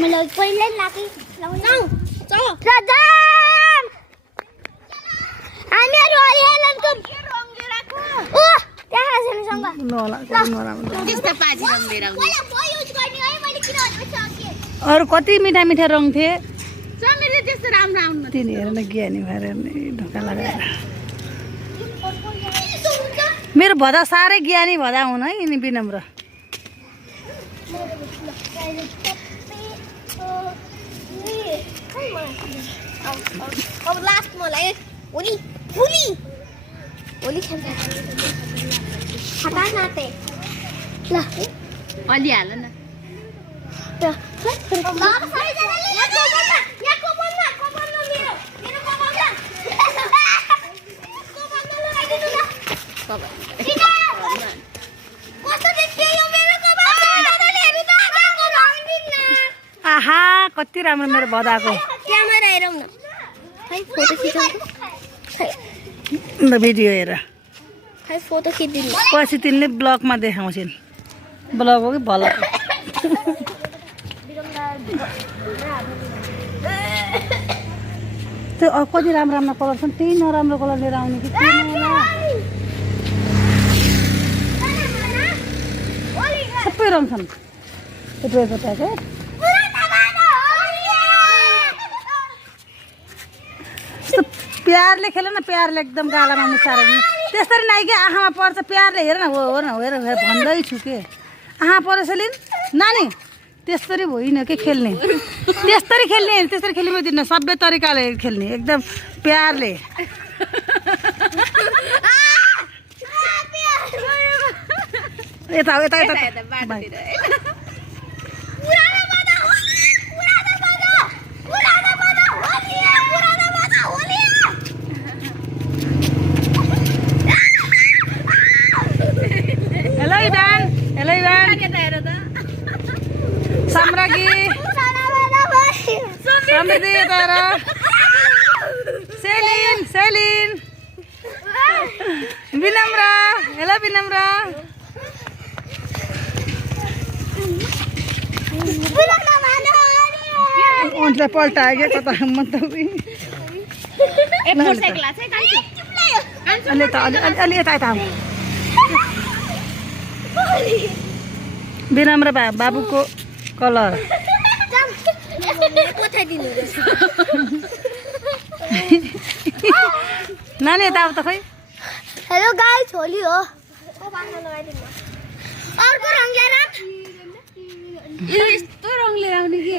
मलाई पहिल्यै लागी जाऊ जाऊ राजाम हामीहरु हरियालनको रङेराको ओ त्यहाँ छ नि सँग नला नराम्रो त्यस्तो पाजी रङेरा मलाई म युज गर्ने है मैले किन भनेपछि अरु कति मिठा मिठा रङ थिए समीरले त्यस्तो राम्रो आउनु तिनी हेर न ज्ञानी भएर नि ढोका लगाएर मेरो भदा साह्रै ज्ञानी भदा हुन है यिनी विनम्र अब लास्ट मलाई ओली ओली ओली खेल्छ हटा नाते ल अलि हाल न ल सबै जनाले यहाँ कपालमा मेरो कपालमा कपालमा लगाइदिनु ल कस्तो देखियो यो मेरो कपाल जनाले हेर्नु त आँखाको रङ दिन्न आहा कति राम्रो मेरो भदाको क्यामेरा हेरौँ न खै फोटो खिचौँ ल भिडियो हेर खै फोटो खिचिदिनु पछि तिमीले ब्लगमा देखाउँछिन् ब्लग हो कि भलक त्यो कति राम्रो राम्रो कलर छन् त्यही नराम्रो कलर लिएर आउने कि सबै रङ छन् त्यो ड्रेसको ट्याग है प्यारले खेल न प्यारले एकदम गालामा मुसाएर त्यसरी नाइ कि आँखामा पर्छ प्यारले हेर न हो हेर भन्दैछु के आँखा परेछ लिन नानी त्यसरी होइन के खेल्ने त्यसरी खेल्ने दिन्न सबै तरिकाले खेल्ने एकदम प्यारले यता सम्रागी समृद्धि तर सेलिन विनम्र हेलो विनम्र उनलाई पल्टायो क्या कता मतलब अलि यता विनम्र बाबुको कलर नानी यता अब त खै हेलो गाइस होली हो अर्को रङ लिएर यस्तो रङ लिएर आउने कि